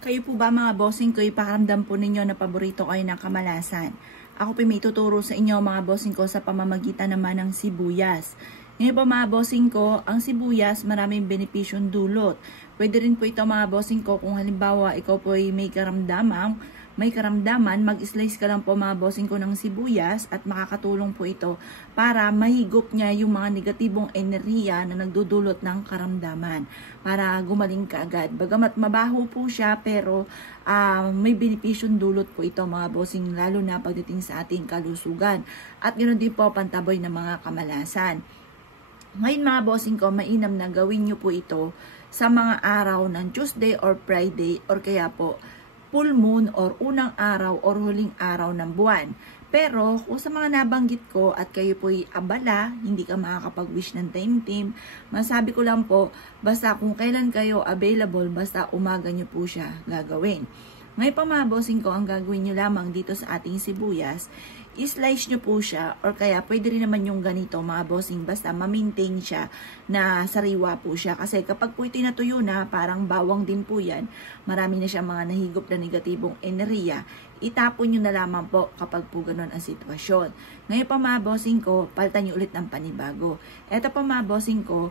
Kayo po ba mga bossing ko, ipakiramdam po ninyo na paborito kayo ng kamalasan? Ako po may tuturo sa inyo mga bossing ko sa pamamagitan naman ng sibuyas. Ngayon po mga bossing ko, ang sibuyas maraming benepisyong dulot. Pwede rin po ito mga bossing ko kung halimbawa ikaw po ay may karamdaman, mag-slice ka lang po mga bossing ko ng sibuyas at makakatulong po ito para mahigop niya yung mga negatibong enerhiya na nagdudulot ng karamdaman para gumaling ka agad. Bagamat mabaho po siya pero may benepisyong dulot po ito mga bossing lalo na pagdating sa ating kalusugan at ganoon din po pantaboy ng mga kamalasan. Ngayon mga bossing ko, mainam na gawin nyo po ito sa mga araw ng Tuesday or Friday or kaya po full moon or unang araw or huling araw ng buwan. Pero kung sa mga nabanggit ko at kayo po'y abala, hindi ka makakapag-wish ng time, masabi ko lang po, basta kung kailan kayo available, basta umaga nyo po siya gagawin. Ngayon pa mga bossing ko, ang gagawin nyo lamang dito sa ating sibuyas, i-slice nyo po siya or kaya pwede rin naman yung ganito mga bossing, basta ma-maintain siya na sariwa po siya. Kasi kapag po ito'y natuyo na, parang bawang din po yan, marami na siya mga nahigop na negatibong enerhiya, itapon nyo na lamang po kapag po ganun ang sitwasyon. Ngayon pa mga bossing ko, palitan nyo ulit ng panibago. Eto pa mga bossing ko,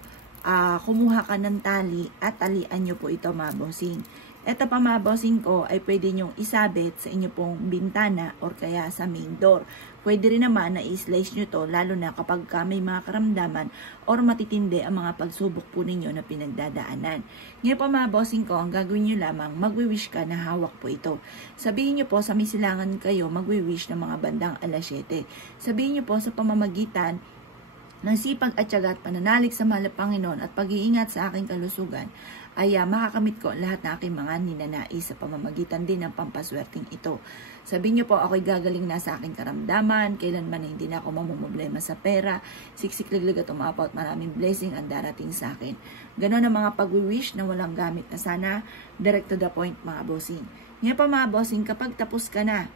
kumuha ka ng tali at talian nyo po ito mga bossing. Ito pa mga bossing ko ay pwede nyong isabit sa inyo pong bintana or kaya sa main door. Pwede rin naman na i-slice nyo to lalo na kapag may mga karamdaman or matitindi ang mga pagsubok po ninyo na pinagdadaanan. Ngayon pa mga bossing ko, ang gagawin nyo lamang, magwi-wish ka na hawak po ito. Sabihin nyo po sa may silangan kayo, magwi-wish ng mga bandang alas 7. Sabihin nyo po sa pamamagitan ng sipag at tiyaga at pananalig sa mahal na Panginoon at pag-iingat sa aking kalusugan, ay makakamit ko lahat na aking mga ninanais sa pamamagitan din ng pampaswerteng ito. Sabihin niyo po, ako'y gagaling na sa aking karamdaman, kailanman na hindi na ako mamumblema sa pera, siksik-liglig at umapaw at maraming blessing ang darating sa akin. Ganon ang mga pag-wish na walang gamit na sana, direct to the point mga bossing. Ngayon pa mga bossing, kapag tapos ka na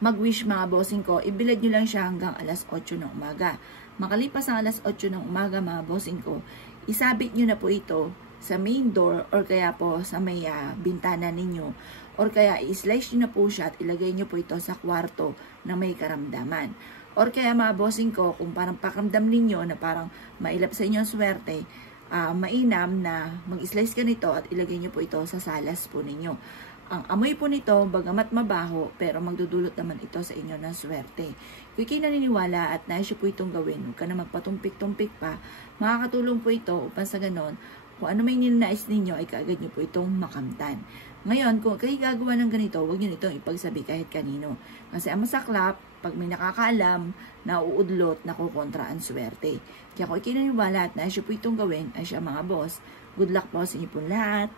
mag-wish mga bossing ko, ibilad nyo lang siya hanggang alas 8 ng umaga. Makalipas ang alas 8 ng umaga mga bossing ko, isabit nyo na po ito sa main door or kaya po sa may bintana ninyo or kaya i-slice nyo na po siya at ilagay nyo po ito sa kwarto na may karamdaman. Or kaya mga bossing ko, kung parang pakiramdam ninyo na parang mailap sa inyo ang swerte, mainam na mag-slice ka nito at ilagay nyo po ito sa salas po ninyo. Ang amoy po nito, bagamat mabaho, pero magdudulot naman ito sa inyo ng swerte. Kung ikay naniniwala at nais po itong gawin, huwag ka na magpatumpik-tumpik pa, makakatulong po ito upang sa ganon, kung ano may ninais ninyo ay kaagad nyo po itong makamtan. Ngayon, kung kayo gagawa ng ganito, huwag nyo itong ipagsabi kahit kanino. Kasi ang masaklap, pag may nakakaalam, nauudlot, nakukontra ang swerte. Kaya kung ikay naniniwala at nais po itong gawin, ay siya mga boss, good luck po sa inyo po lahat.